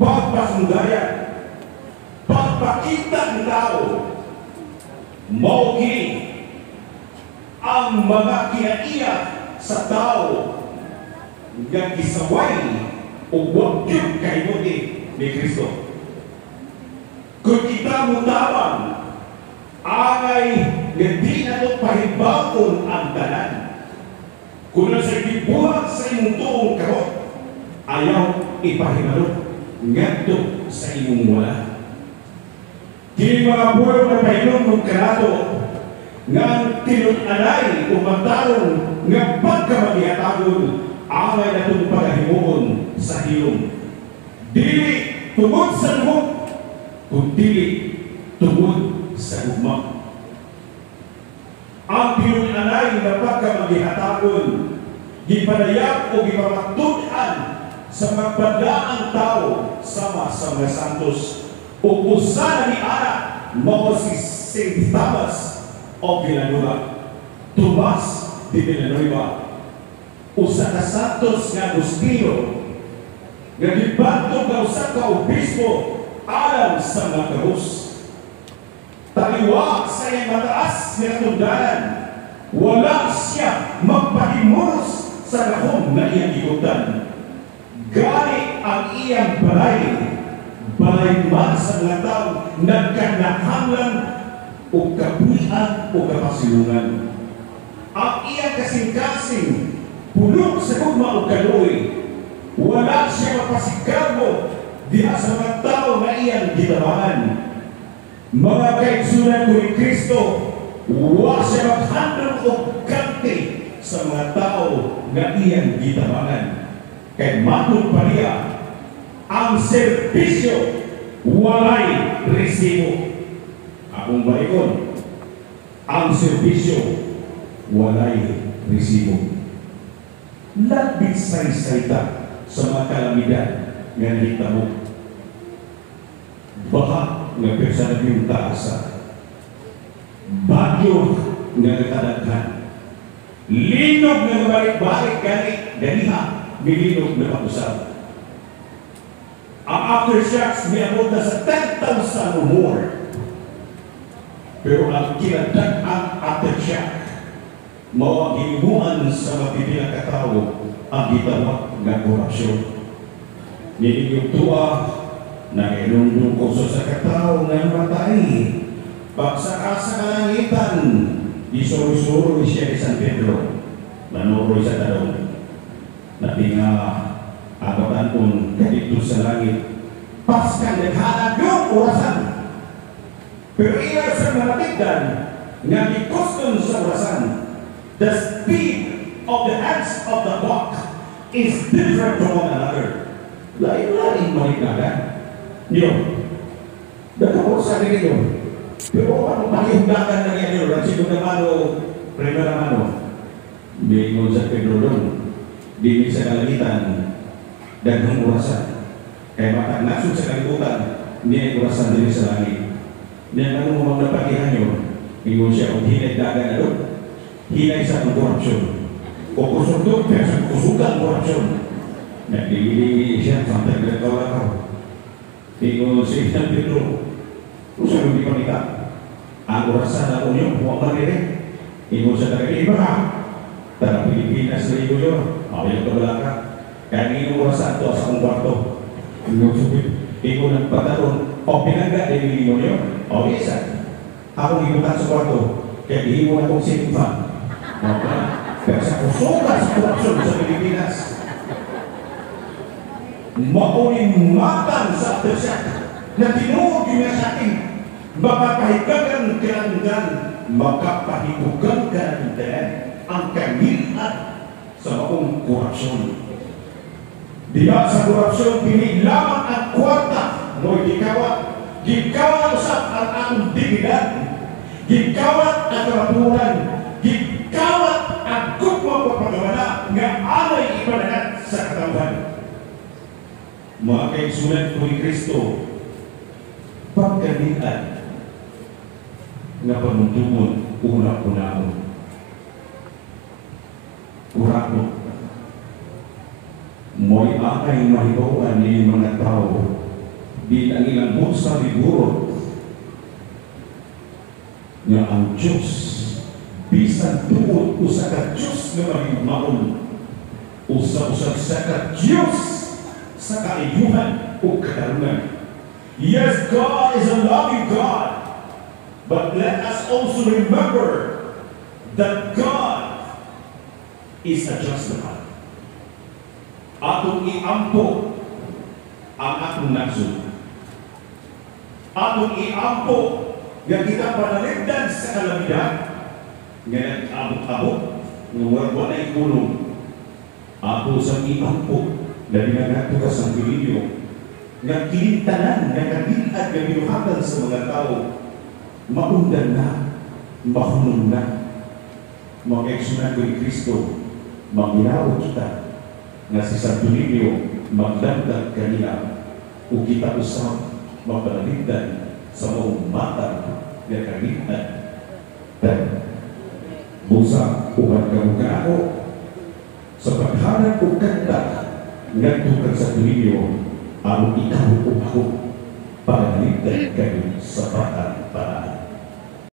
pagpasundayan, pagpakita ng tao, maugi ang mga kinaiyak sa tao nga gisaway o wagyud kayuti ni Kristo. Kung kita mo tabang, angay nga di na ito pahibakon ang tanan. Kung nasa gibuhat sa imong tuong karot, ayaw ipahibalok ngadto sa imong wala. Kini mga buwan na pahinom ng kanato nga tinun-anay o magtarong nga pagkamagihatagon angay na itong paghahimuon sa hilom. Dili tungod sa lubog, kung dili tungod sa ugma. Ang tinun-anay na pagkamagihatagon gipadayag o gipamatudan sa magpadaang tao sama sa mga santos o usa ni ana mao si St. Thomas o Villanueva, Tomas de Villanueva, usa ka santos nga Agustino nga gibantog nga usa ka obispo alang sa mga krus. Taliwa sa iyang mataas nga tundanan, wala siya magpahimuros sa lahom na iyang igutan. Gani ang iyang balay man sa mga tao nagkanahanglan o kabuhian o kapasilungan. Ang iyang kasing-kasing puno sa gugma o kaluoy, wala siya mapasigabo diha sa mga tao na iyang gitabangan. Mga kaigsunan ko ni Kristo, wala siya maghandong o ganti sa mga tao na iyang gitabangan. Kay matod pa niya, ang serbisyo walay resibo. Akong balikon, ang serbisyo walay resibo. Labit say-sayta sa mga kalamidad nga nitabo. Baha nga personal yung taasa. Bagyo nga katadaghan. Linog nga balik-balik ganiha, milinog na pag-usap. Ang aftershocks may abot na sa 10,000 or more. Pero ang kinadag-ang aftershock, mao ang himuan sa mapipilang katao ang gitawag ng korupsyon. Niligyung tuwa na inundong kuso sa katao ng matay. Pagsaka sa kalangitan, isuro-suro siya ni San Pedro, manuroy sa talong. Natinga abatan kung kadito sa langit. Paskan naghanap yung orasan. Pero ilan sa malatigdan nga gikuston sa orasan. The speed of the hands of the clock is different from one another. Lain-lain malignagan. Yun. Dagamo sa akin yun. Pero anong makihundakan na yan yun? Ransigo na mano, prema na mano. Bingon sa Pedro doon. Dili sa kalangitan, daghang orasan. Kaya matang nasod sa kalibutan, niya orasan dili sa langit. Niya anong mga napakihan nyo, ingon siya, kung hinay dagan na doon, hinay sa korupsyon. O kusog doon, pero sa kusugan korupsyon. Nagdili siya, sampai nagkawakaw. Ingon si San Pedro, usa nung di panita. Ang orasan na unyo, huwag manire. Ingon sa tagaliba ka. Tara Pilipinas na ibo yun. Mawala ka wala ka. Kaya nginong orasan to sa akong kwarto. Ingon subit. Ingon ng pataron. O pinagda, din nginong yun. O isa. Ako ngimutan sa kwarto. Kaya ihingon akong sinifan. Kaya sa kusuka sa korupsyon sa Pilipinas. Mauling matang sa aftershock na tinuod yun sa akin. Makapahigagan kalangan, makapahigagan kalangan ang kangilan sa maong korupsyon. Diba sa korupsyon, pili lamang ang kwarta mo gikawat. Gikawat usap ang akong dignidad. Gikawat ang kamaturan. Gikawat ang gugmang pagpagawala nga amay ipanagat sa katawhan. Mga kaigsunan ko ni Kristo, pagkanian nga pamuntungon una-unahon. Urako, mo'y makay mahibawan ni mga tao di ang ilang bulsa liburo nga ang Diyos bisan tuod usa ka Diyos nga mahimaon usa-usag sa ka Diyos sa kaayuhan o katarungan. Yes, God is a loving God, but let us also remember that God is a just God. Atong iampo ang atong nasod. Atong iampo nga kita panaligdan sa kalamidad nga nag-abot-abot nga wala ikulong. Ato sa iampo na dinagatugas ang pililyo nga kilintanan nga kabilad nga binuhatan sa mga tao maundan na, mahunong na. Mag-eksunan ko ni Kristo, maginawa kita nga si Santo Niño maglandag kanila o kita usap magpanaligdan sa mga matang nga kaligtan. Dan busa uban kamuka ako sa pagharap o kanta ngadto kang Santo Niño aron ikaw o ako panaligdan kayo sa bata